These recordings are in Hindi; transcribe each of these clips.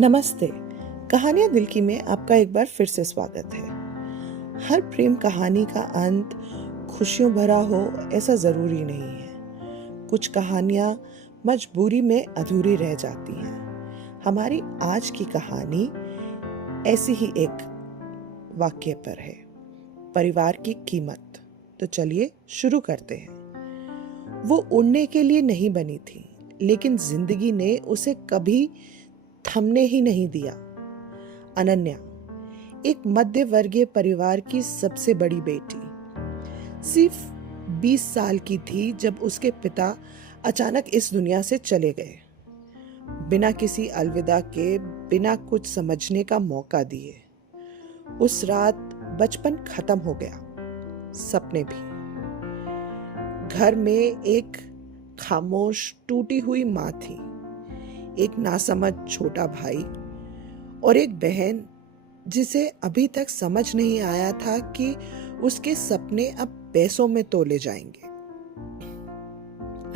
नमस्ते। कहानियाँ दिल की में आपका एक बार फिर से स्वागत है। हर प्रेम कहानी का अंत खुशियों भरा हो ऐसा ज़रूरी नहीं है। कुछ कहानियाँ मजबूरी में अधूरी रह जाती हैं। हमारी आज की कहानी ऐसी ही एक वाक्य पर है, परिवार की कीमत। तो चलिए शुरू करते हैं। वो उड़ने के लिए नहीं बनी थी, लेकिन जिंदगी ने उसे कभी थमने ही नहीं दिया। अनन्या एक मध्य वर्गीय परिवार की सबसे बड़ी बेटी, सिर्फ 20 साल की थी जब उसके पिता अचानक इस दुनिया से चले गए, बिना किसी अलविदा के, बिना कुछ समझने का मौका दिए। उस रात बचपन खत्म हो गया, सपने भी। घर में एक खामोश टूटी हुई माँ थी, एक नासमझ छोटा भाई और एक बहन जिसे अभी तक समझ नहीं आया था कि उसके सपने अब पैसों में तोले जाएंगे।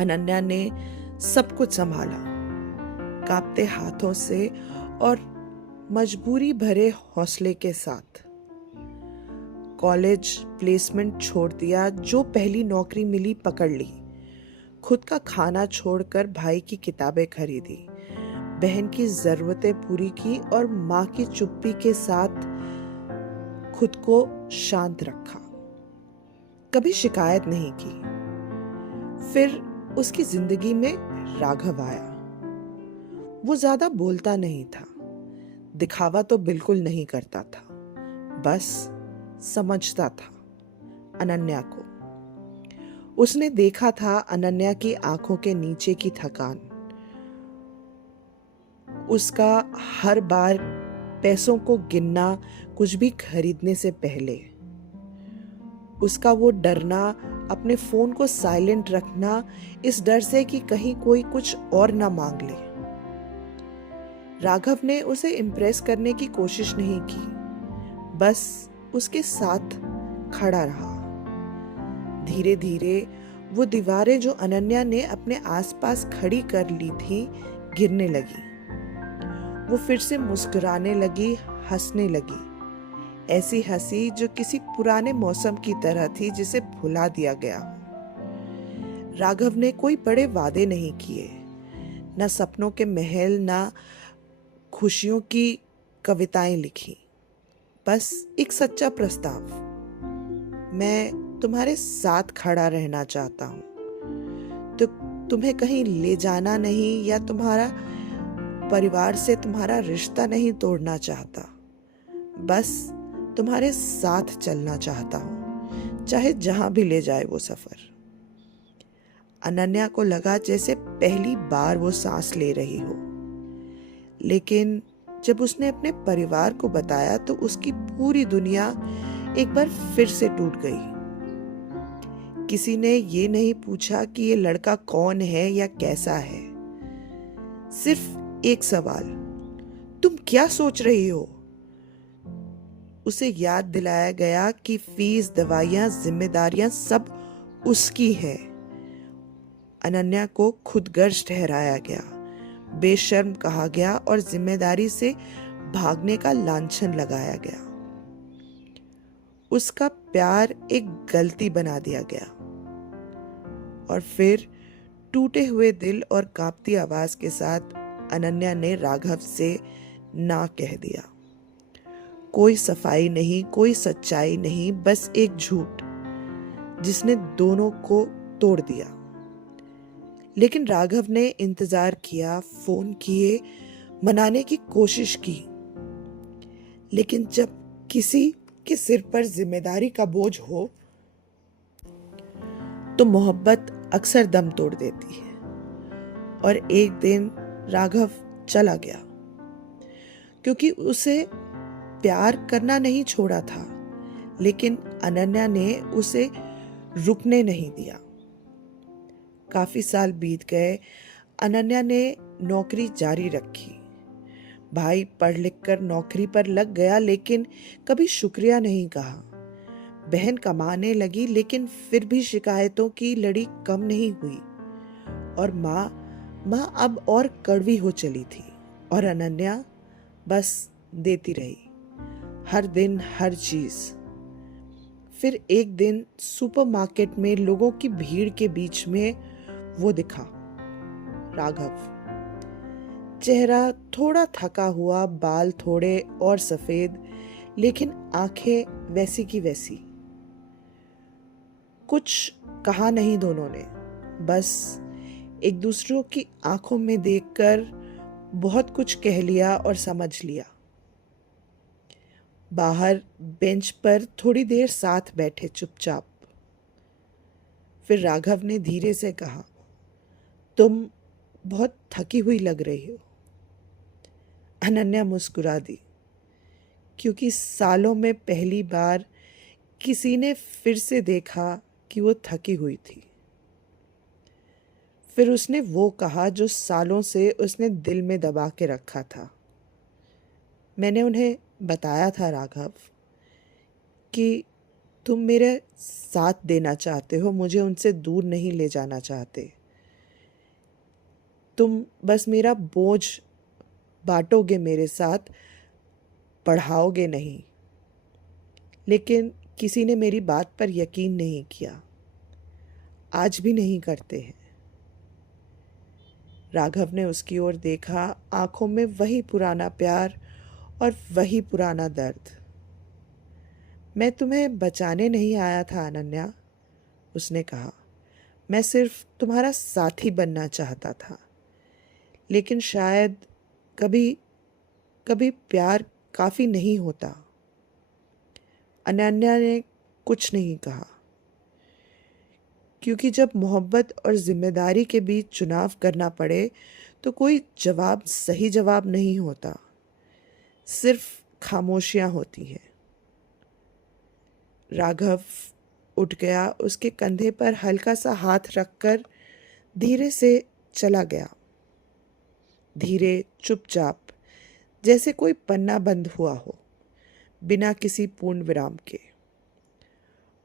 अनन्या ने सब कुछ संभाला, कांपते हाथों से और मजबूरी भरे हौसले के साथ। कॉलेज प्लेसमेंट छोड़ दिया, जो पहली नौकरी मिली पकड़ ली, खुद का खाना छोड़कर भाई की किताबें खरीदी, बहन की जरूरतें पूरी की और माँ की चुप्पी के साथ खुद को शांत रखा। कभी शिकायत नहीं की। फिर उसकी जिंदगी में राघव आया। वो ज्यादा बोलता नहीं था, दिखावा तो बिल्कुल नहीं करता था, बस समझता था अनन्या को। उसने देखा था अनन्या की आंखों के नीचे की थकान, उसका हर बार पैसों को गिनना कुछ भी खरीदने से पहले, उसका वो डरना, अपने फोन को साइलेंट रखना इस डर से कि कहीं कोई कुछ और ना मांग ले। राघव ने उसे इम्प्रेस करने की कोशिश नहीं की, बस उसके साथ खड़ा रहा। धीरे धीरे वो दीवारें जो अनन्या ने अपने आसपास खड़ी कर ली थी गिरने लगी। वो फिर से मुस्कुराने लगी, हंसने लगी, ऐसी हंसी जो किसी पुराने मौसम की तरह थी जिसे भुला दिया गया। राघव ने कोई बड़े वादे नहीं किए, ना सपनों के महल, ना खुशियों की कविताएं लिखी, बस एक सच्चा प्रस्ताव, मैं तुम्हारे साथ खड़ा रहना चाहता हूं, तो तुम्हें कहीं ले जाना नहीं या तुम्हारा परिवार से तुम्हारा रिश्ता नहीं तोड़ना चाहता, बस तुम्हारे साथ चलना चाहता हूं, चाहे जहां भी ले जाए वो सफर। अनन्या को लगा जैसे पहली बार वो सांस ले रही हो, लेकिन जब उसने अपने परिवार को बताया तो उसकी पूरी दुनिया एक बार फिर से टूट गई। किसी ने ये नहीं पूछा कि ये लड़का कौन है या कैसा है, सिर्फ एक सवाल, तुम क्या सोच रही हो? उसे याद दिलाया गया कि फीस, दवाइयां, जिम्मेदारियां सब उसकी है। अनन्या को खुदगर्ज ठहराया गया, बेशर्म कहा गया और जिम्मेदारी से भागने का लांछन लगाया गया। उसका प्यार एक गलती बना दिया गया। और फिर टूटे हुए दिल और कांपती आवाज के साथ अनन्या ने राघव से ना कह दिया। कोई सफाई नहीं, कोई सच्चाई नहीं, बस एक झूठ जिसने दोनों को तोड़ दिया। लेकिन राघव ने इंतजार किया, फोन किए, मनाने की कोशिश की, लेकिन जब किसी के सिर पर जिम्मेदारी का बोझ हो तो मोहब्बत अक्सर दम तोड़ देती है। और एक दिन राघव चला गया, क्योंकि उसे प्यार करना नहीं छोड़ा था, लेकिन अनन्या ने उसे रुकने नहीं दिया। काफी साल बीत गए, अनन्या ने नौकरी जारी रखी, भाई पढ़ लिख कर नौकरी पर लग गया, लेकिन कभी शुक्रिया नहीं कहा। बहन कमाने लगी, लेकिन फिर भी शिकायतों की लड़ी कम नहीं हुई। और माँ अब और कड़वी हो चली थी, और अनन्या बस देती रही, हर दिन हर चीज। फिर एक दिन सुपरमार्केट में लोगों की भीड़ के बीच में वो दिखा, राघव। चेहरा थोड़ा थका हुआ, बाल थोड़े और सफेद, लेकिन आंखें वैसी की वैसी। कुछ कहा नहीं दोनों ने, बस एक दूसरों की आंखों में देखकर बहुत कुछ कह लिया और समझ लिया। बाहर बेंच पर थोड़ी देर साथ बैठे चुपचाप। फिर राघव ने धीरे से कहा, तुम बहुत थकी हुई लग रही हो। अनन्या मुस्कुरा दी, क्योंकि सालों में पहली बार किसी ने फिर से देखा कि वो थकी हुई थी। फिर उसने वो कहा जो सालों से उसने दिल में दबा के रखा था। मैंने उन्हें बताया था राघव कि तुम मेरे साथ देना चाहते हो, मुझे उनसे दूर नहीं ले जाना चाहते। तुम बस मेरा बोझ बांटोगे मेरे साथ, पढ़ाओगे नहीं। लेकिन किसी ने मेरी बात पर यकीन नहीं किया, आज भी नहीं करते हैं। राघव ने उसकी ओर देखा, आंखों में वही पुराना प्यार और वही पुराना दर्द। मैं तुम्हें बचाने नहीं आया था अनन्या, उसने कहा। मैं सिर्फ तुम्हारा साथी बनना चाहता था। लेकिन शायद कभी कभी प्यार काफी नहीं होता। अनन्या ने कुछ नहीं कहा, क्योंकि जब मोहब्बत और जिम्मेदारी के बीच चुनाव करना पड़े तो कोई जवाब सही जवाब नहीं होता, सिर्फ खामोशियां होती हैं। राघव उठ गया, उसके कंधे पर हल्का सा हाथ रखकर धीरे से चला गया। धीरे, चुपचाप, जैसे कोई पन्ना बंद हुआ हो, बिना किसी पूर्ण विराम के।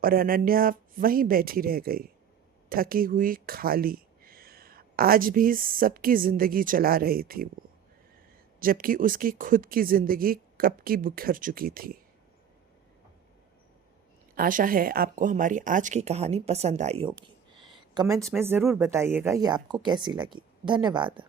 और अनन्या वहीं बैठी रह गई, थकी हुई, खाली। आज भी सबकी जिंदगी चला रही थी वो, जबकि उसकी खुद की जिंदगी कब की बिखर चुकी थी। आशा है आपको हमारी आज की कहानी पसंद आई होगी। कमेंट्स में ज़रूर बताइएगा ये आपको कैसी लगी। धन्यवाद।